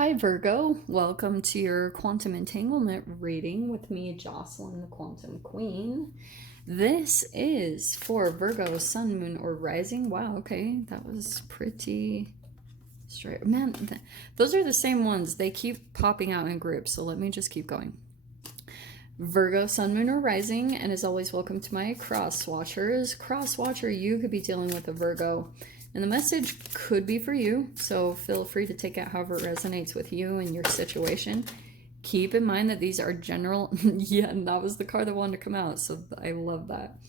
Hi Virgo, welcome to your quantum entanglement reading with me, Jocelyn, the Quantum Queen. This is for Virgo, Sun, Moon, or Rising. Wow, okay, that was pretty straight. Man, those are the same ones. They keep popping out in groups, so let me just keep going. Virgo, Sun, Moon, or Rising, and as always, welcome to my cross watchers. Cross watcher, you could be dealing with a Virgo. And the message could be for you, so feel free to take it however it resonates with you and your situation. Keep in mind that these are general, yeah, and that was the card that wanted to come out, so I love that.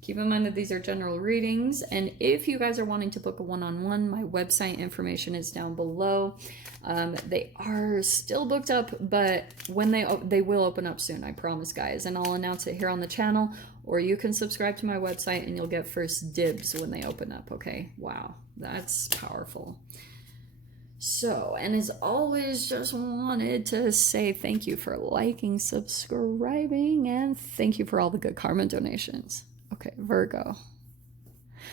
Keep in mind that these are general readings, and if you guys are wanting to book a one-on-one, my website information is down below. They are still booked up, but when they will open up soon, I promise, guys, and I'll announce it here on the channel, or you can subscribe to my website and you'll get first dibs when they open up, okay? Wow, that's powerful. So, and as always, just wanted to say thank you for liking, subscribing, and thank you for all the good karma donations. Okay, Virgo.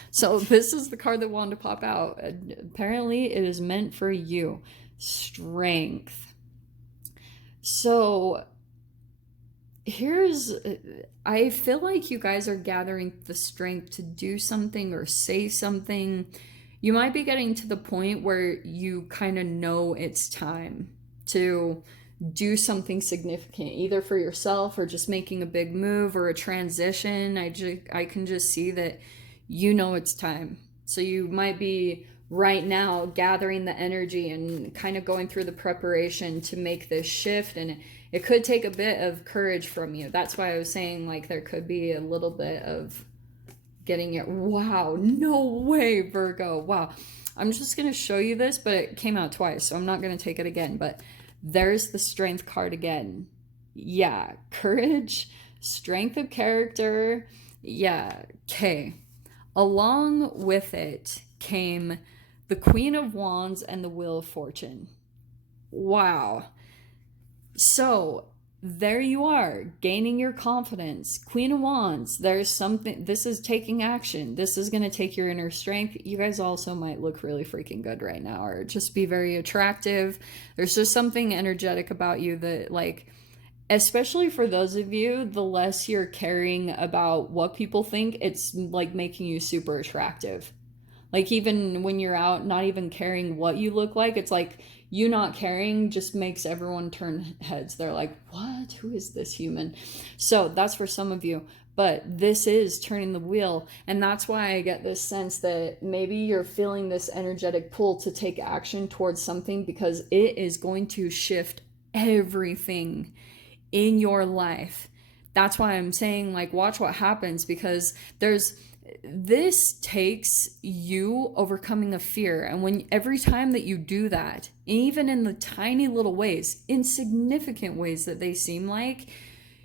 So this is the card that wanted to pop out. Apparently it is meant for you. Strength. So I feel like you guys are gathering the strength to do something or say something. You might be getting to the point where you kind of know it's time to do something significant, either for yourself or just making a big move or a transition. I can just see that you know it's time. So you might be right now gathering the energy and kind of going through the preparation to make this shift, and it could take a bit of courage from you. That's why I was saying, like, there could be a little bit of getting it. Wow, no way, Virgo. Wow. I'm just going to show you this, but it came out twice, so I'm not going to take it again. But there's the strength card again. Yeah, courage, strength of character. Yeah, okay. Along with it came the Queen of Wands and the Wheel of Fortune. Wow. So there you are, gaining your confidence. Queen of Wands, there's something, this is taking action. This is going to take your inner strength. You guys also might look really freaking good right now, or just be very attractive. There's just something energetic about you that, like, especially for those of you, the less you're caring about what people think, it's like making you super attractive. Like, even when you're out, not even caring what you look like, it's like you not caring just makes everyone turn heads. They're like, what? Who is this human? So that's for some of you. But this is turning the wheel. And that's why I get this sense that maybe you're feeling this energetic pull to take action towards something, because it is going to shift everything in your life. That's why I'm saying, like, watch what happens, because this takes you overcoming a fear. And when every time that you do that, even in the tiny little ways, insignificant ways that they seem like,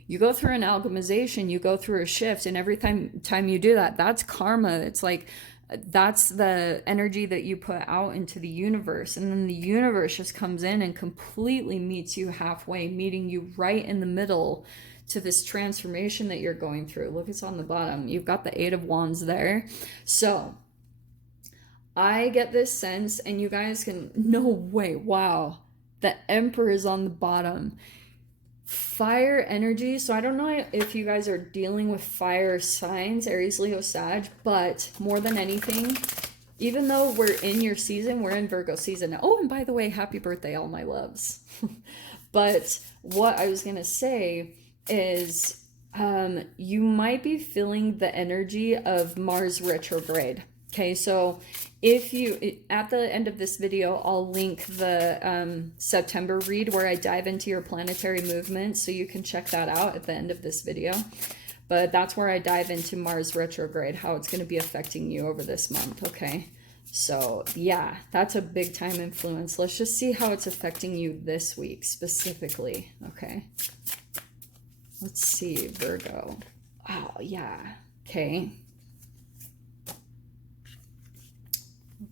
you go through an alchemization, you go through a shift, and every time you do that, that's karma. It's like, that's the energy that you put out into the universe, and then the universe just comes in and completely meets you halfway, meeting you right in the middle to this transformation that you're going through. Look, it's on the bottom. You've got the Eight of Wands there. So I get this sense, and you guys can, no way, wow, the Emperor is on the bottom. Fire energy. So I don't know if you guys are dealing with fire signs, Aries, Leo, Sag, but more than anything, even though we're in your season, we're in Virgo season. Oh, and by the way, happy birthday, all my loves. But what I was going to say is you might be feeling the energy of Mars retrograde. Okay, so if you, at the end of this video, I'll link the September read where I dive into your planetary movement, so you can check that out at the end of this video. But that's where I dive into Mars retrograde, how it's going to be affecting you over this month, okay? So yeah, that's a big time influence. Let's just see how it's affecting you this week specifically, okay? Let's see, Virgo. Oh, yeah, okay.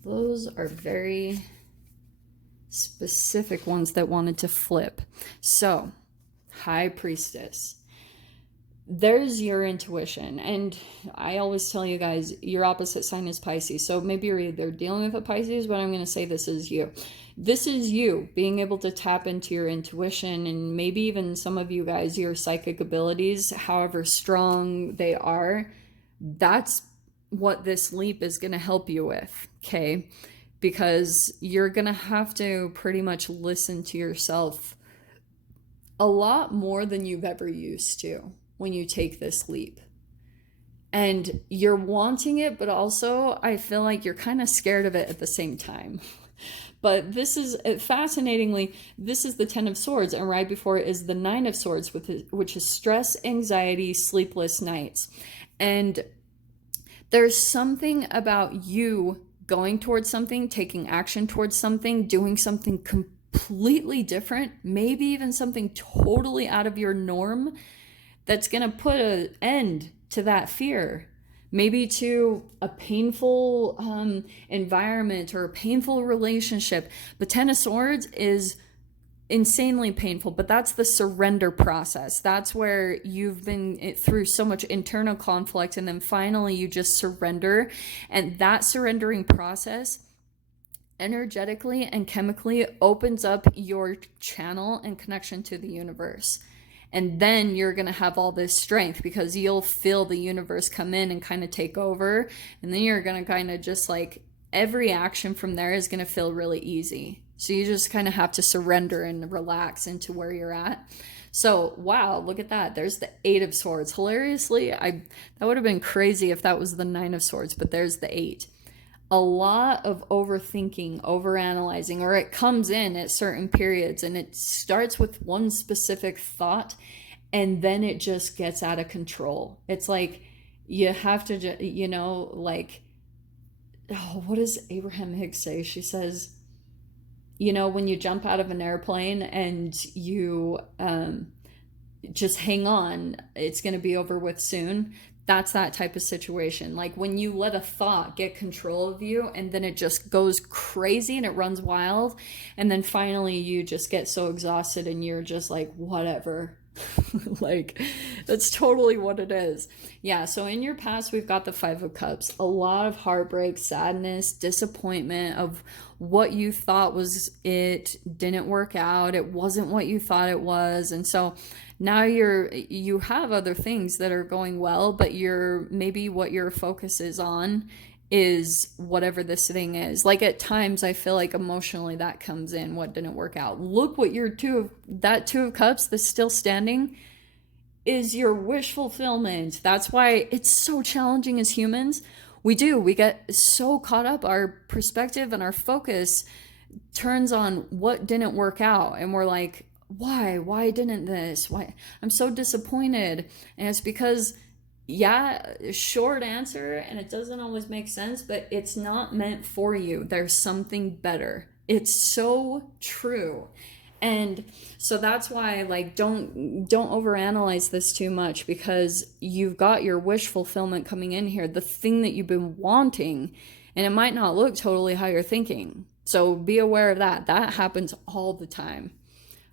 Those are very specific ones that wanted to flip. So, High Priestess. there's your intuition. And I always tell you guys, your opposite sign is Pisces. So maybe you're either dealing with a Pisces, but I'm going to say this is you. This is you being able to tap into your intuition, and maybe even some of you guys, your psychic abilities, however strong they are. That's what this leap is going to help you with, okay? Because you're going to have to pretty much listen to yourself a lot more than you've ever used to when you take this leap. And you're wanting it, but also I feel like you're kind of scared of it at the same time. But this is, fascinatingly, this is the 10 of Swords, and right before it is the 9 of Swords, which is stress, anxiety, sleepless nights. And there's something about you going towards something, taking action towards something, doing something completely different, maybe even something totally out of your norm, that's going to put an end to that fear. Maybe to a painful environment or a painful relationship. But 10 of Swords is insanely painful, but that's the surrender process. That's where you've been through so much internal conflict, and then finally you just surrender. And that surrendering process energetically and chemically opens up your channel and connection to the universe. And then you're going to have all this strength because you'll feel the universe come in and kind of take over. And then you're going to kind of just like, every action from there is going to feel really easy. So you just kind of have to surrender and relax into where you're at. So, wow, look at that. There's the 8 of Swords. Hilariously, that would have been crazy if that was the 9 of Swords, but there's the 8. A lot of overthinking, overanalyzing, or it comes in at certain periods and it starts with one specific thought and then it just gets out of control. It's like you have to, you know, like, oh, what does Abraham Hicks say? She says, you know, when you jump out of an airplane and you just hang on, it's going to be over with soon. That's that type of situation. Like when you let a thought get control of you and then it just goes crazy and it runs wild. And then finally you just get so exhausted and you're just like, whatever. Like, that's totally what it is. Yeah, so in your past, we've got the 5 of Cups. A lot of heartbreak, sadness, disappointment of what you thought was it didn't work out. It wasn't what you thought it was. And so now you have other things that are going well, but maybe what your focus is on is whatever this thing is. Like at times I feel like emotionally that comes in, what didn't work out. Look what your 2 of Cups that's still standing is your wish fulfillment. That's why it's so challenging as humans. We get so caught up, our perspective and our focus turns on what didn't work out, and we're like, why didn't this, why I'm so disappointed. And it's because, yeah, short answer, and it doesn't always make sense, but it's not meant for you. There's something better. It's so true. And so that's why, like, don't overanalyze this too much, because you've got your wish fulfillment coming in here, the thing that you've been wanting, and it might not look totally how you're thinking. So be aware of that. That happens all the time.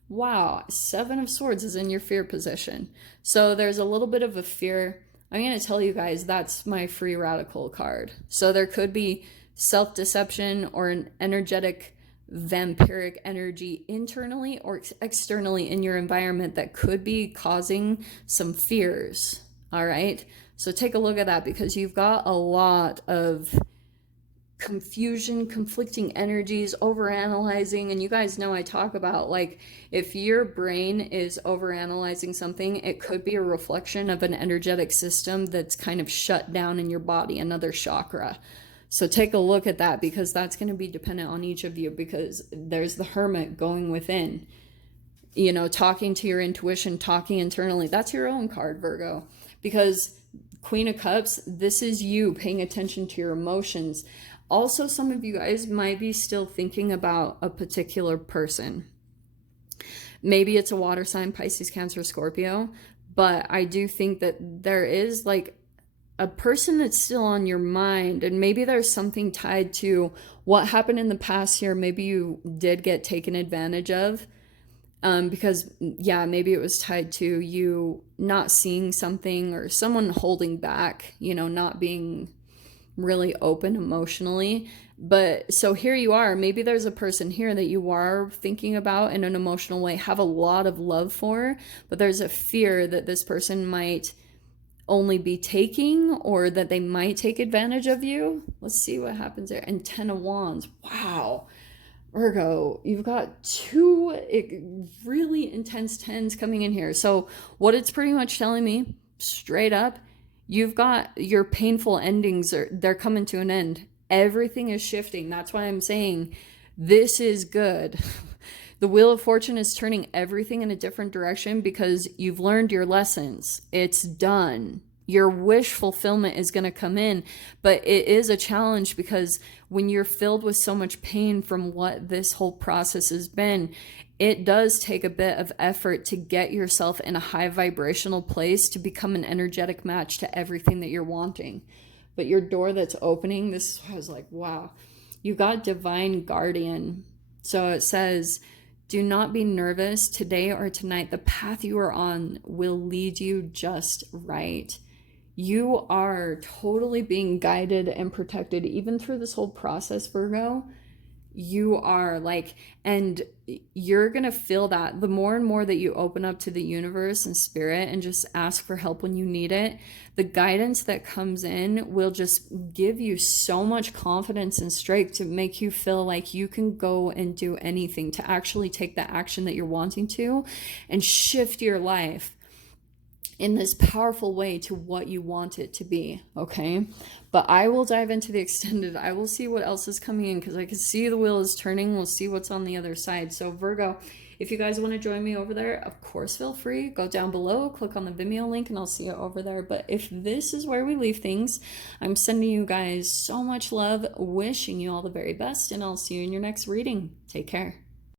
Wow, 7 of Swords is in your fear position. So there's a little bit of a fear. I'm going to tell you guys, that's my free radical card. So there could be self-deception or an energetic vampiric energy internally or externally in your environment that could be causing some fears. All right. So take a look at that, because you've got a lot of confusion, conflicting energies, overanalyzing. And you guys know I talk about, like, if your brain is overanalyzing something, it could be a reflection of an energetic system that's kind of shut down in your body, another chakra. So take a look at that, because that's going to be dependent on each of you, because there's the Hermit going within, you know, talking to your intuition, talking internally. That's your own card, Virgo, because Queen of Cups, this is you paying attention to your emotions. Also, some of you guys might be still thinking about a particular person. Maybe it's a water sign, Pisces, Cancer, Scorpio, but I do think that there is like a person that's still on your mind, and maybe there's something tied to what happened in the past year. Maybe you did get taken advantage of, Because, yeah, maybe it was tied to you not seeing something or someone holding back, you know, not being really open emotionally. But so here you are. Maybe there's a person here that you are thinking about in an emotional way, have a lot of love for, but there's a fear that this person might only be taking or that they might take advantage of you. Let's see what happens there. And 10 of Wands. Wow. Virgo, you've got two really intense tens coming in here. So what it's pretty much telling me, straight up, you've got your painful endings, they're coming to an end. Everything is shifting. That's why I'm saying this is good. The Wheel of Fortune is turning everything in a different direction because you've learned your lessons. It's done. Your wish fulfillment is going to come in, but it is a challenge because when you're filled with so much pain from what this whole process has been, it does take a bit of effort to get yourself in a high vibrational place to become an energetic match to everything that you're wanting. But your door that's opening, this is, I was like, wow, you got Divine Guardian. So it says, do not be nervous. Today or tonight, the path you are on will lead you just right. You are totally being guided and protected, even through this whole process, Virgo. You are like, and you're going to feel that the more and more that you open up to the universe and spirit and just ask for help when you need it, the guidance that comes in will just give you so much confidence and strength to make you feel like you can go and do anything, to actually take the action that you're wanting to and shift your life in this powerful way to what you want it to be, okay? But I will dive into the extended. I will see what else is coming in because I can see the wheel is turning. We'll see what's on the other side. So Virgo, if you guys want to join me over there, of course, feel free. Go down below, click on the Vimeo link, and I'll see you over there. But if this is where we leave things, I'm sending you guys so much love, wishing you all the very best, and I'll see you in your next reading. Take care.